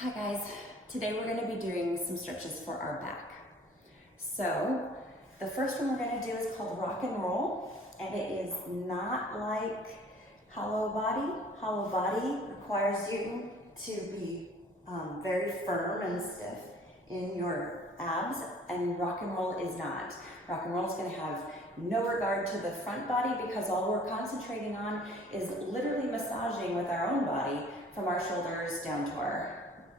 Hi guys, today we're going to be doing some stretches for our back. So the first one we're going to do is called rock and roll, and it is not like hollow body. Hollow body requires you to be very firm and stiff in your abs, and rock and roll is not. Rock and roll is going to have no regard to the front body because all we're concentrating on is literally massaging with our own body from our shoulders down to our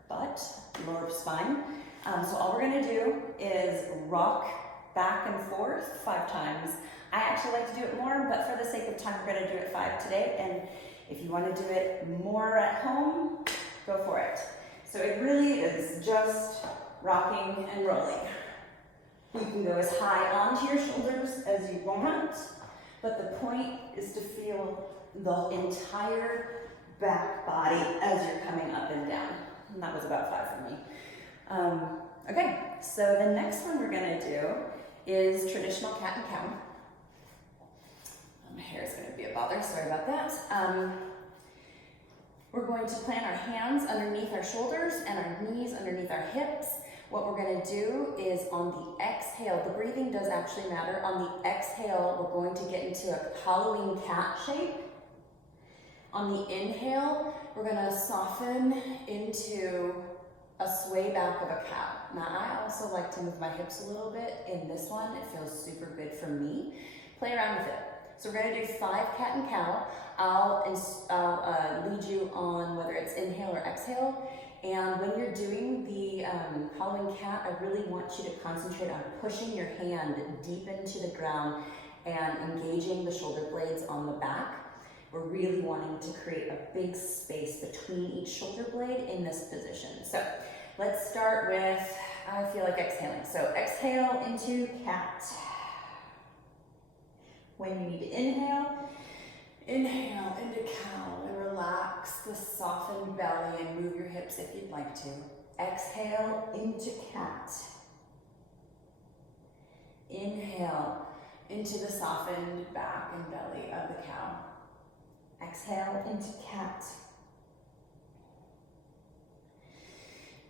butt, lower spine. So all we're gonna do is rock back and forth 5 times. I actually like to do it more, but for the sake of time, we're gonna do it 5 today. And if you wanna do it more at home, go for it. So it really is just rocking and rolling. You can go as high onto your shoulders as you want, but the point is to feel the entire back body as you're coming up and down. And that was about 5 for me. Okay, so the next one we're gonna do is traditional cat and cow. My hair is gonna be a bother, sorry about that. We're going to plant our hands underneath our shoulders and our knees underneath our hips. What we're gonna do is on the exhale, the breathing does actually matter. On the exhale, we're going to get into a Halloween cat shape. On the inhale, we're gonna soften into a sway back of a cow. Now, I also like to move my hips a little bit in this one. It feels super good for me. Play around with it. So we're gonna do 5 cat and cow. I'll lead you on whether it's inhale or exhale. And when you're doing the Halloween cat, I really want you to concentrate on pushing your hand deep into the ground and engaging the shoulder blades on the back. We're really wanting to create a big space between each shoulder blade in this position. So let's start with, I feel like exhaling. So exhale into cat. When you need to inhale, inhale into cow and relax the softened belly and move your hips if you'd like to. Exhale into cat. Inhale into the softened back and belly of the cow. Exhale into cat.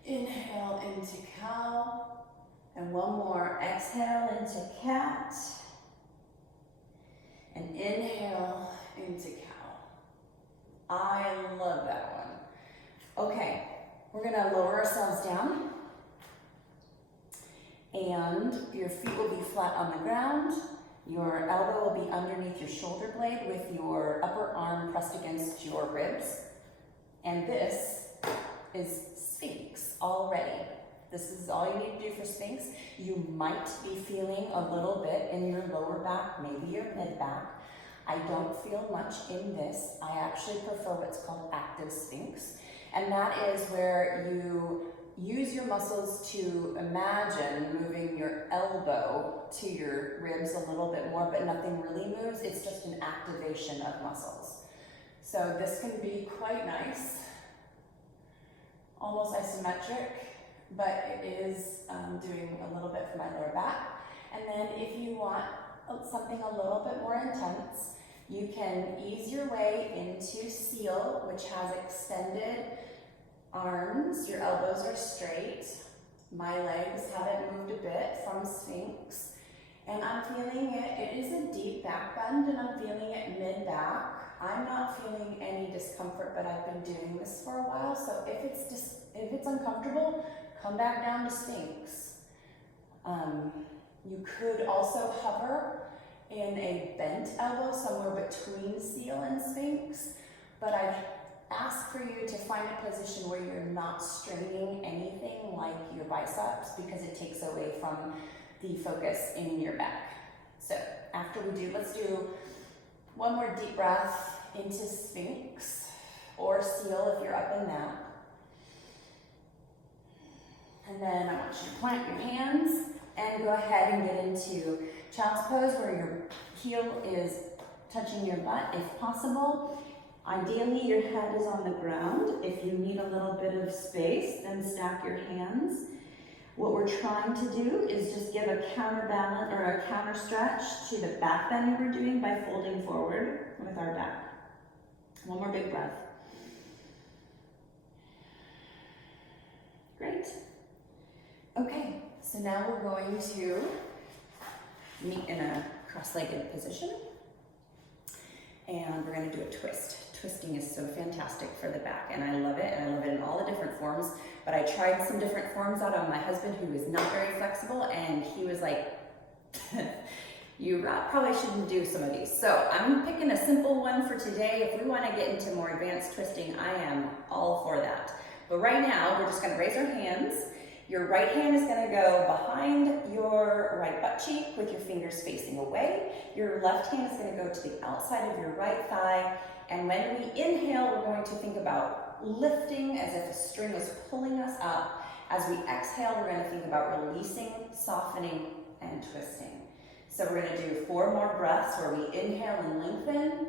Inhale into cow. And one more. Exhale into cat. And inhale into cow. I love that one. Okay, we're gonna lower ourselves down. And your feet will be flat on the ground. Your elbow will be underneath your shoulder blade with your upper arm pressed against your ribs. And this is Sphinx already. This is all you need to do for Sphinx. You might be feeling a little bit in your lower back, maybe your mid back. I don't feel much in this. I actually prefer what's called active Sphinx. And that is where you use your muscles to imagine moving your elbow to your ribs a little bit more, but nothing really moves. It's just an activation of muscles. So this can be quite nice, almost isometric, but it is doing a little bit for my lower back. And then if you want something a little bit more intense, you can ease your way into seal, which has extended arms. Your elbows are straight. My legs haven't moved a bit from Sphinx. And I'm feeling it. It is a deep back bend, and I'm feeling it mid-back. I'm not feeling any discomfort, but I've been doing this for a while. So if it's uncomfortable, come back down to Sphinx. You could also hover in a bent elbow somewhere between seal and Sphinx, but I'd ask for you to find a position where you're not straining anything like your biceps because it takes away from the focus in your back. So after we do, let's do one more deep breath into Sphinx or seal if you're up in that. And then I want you to plant your hands and go ahead and get into child's pose where your heel is touching your butt if possible. Ideally, your head is on the ground. If you need a little bit of space, then stack your hands. What we're trying to do is just give a counterbalance or a counter stretch to the back bend we were doing by folding forward with our back. One more big breath. Okay, so now we're going to meet in a cross-legged position. And we're gonna do a twist. Twisting is so fantastic for the back, and I love it, and I love it in all the different forms, but I tried some different forms out on my husband who is not very flexible, and he was like, you probably shouldn't do some of these. So I'm picking a simple one for today. If we wanna get into more advanced twisting, I am all for that. But right now, we're just gonna raise our hands. Your right hand is gonna go behind your right butt cheek with your fingers facing away. Your left hand is gonna go to the outside of your right thigh. And when we inhale, we're going to think about lifting as if a string is pulling us up. As we exhale, we're gonna think about releasing, softening, and twisting. So we're gonna do 4 more breaths where we inhale and lengthen,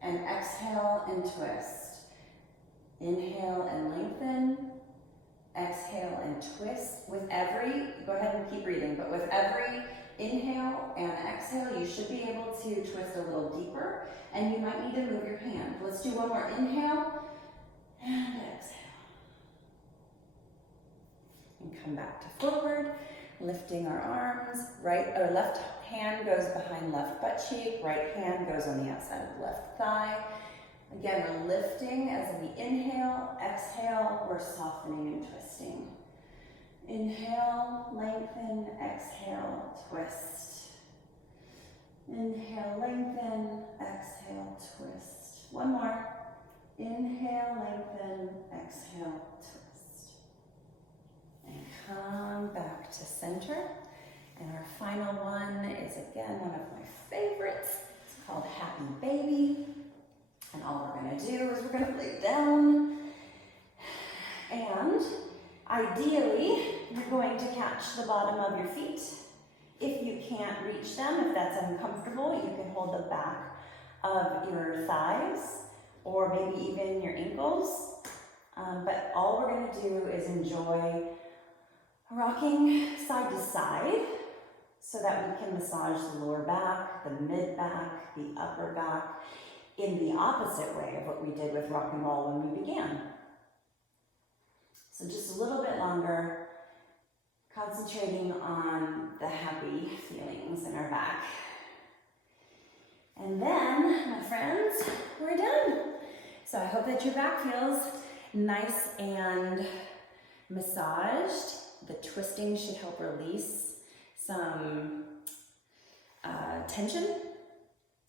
and exhale and twist. Inhale and lengthen, exhale and twist. With every, go ahead and keep breathing, but with every inhale and exhale, you should be able to twist a little deeper, and you might need to move your hand. Let's do one more inhale and exhale. And come back to forward, lifting our arms. Right or left hand goes behind left butt cheek, right hand goes on the outside of the left thigh. Again, we're lifting as we inhale, exhale, we're softening and twisting. Inhale, lengthen, exhale, twist. Inhale, lengthen, exhale, twist. One more. Inhale, lengthen, exhale, twist. And come back to center. And our final one is again one of my favorites. It's called Happy Baby. And all we're gonna do is we're gonna lay down, and ideally, you're going to catch the bottom of your feet. If you can't reach them, if that's uncomfortable, you can hold the back of your thighs, or maybe even your ankles. But all we're gonna do is enjoy rocking side to side so that we can massage the lower back, the mid back, the upper back, in the opposite way of what we did with rock and roll when we began. So just a little bit longer, concentrating on the happy feelings in our back. And then, my friends, we're done. So I hope that your back feels nice and massaged. The twisting should help release some tension.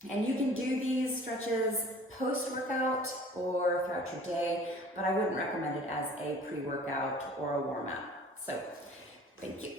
And you can do these stretches post-workout or throughout your day, but I wouldn't recommend it as a pre-workout or a warm-up. So, thank you.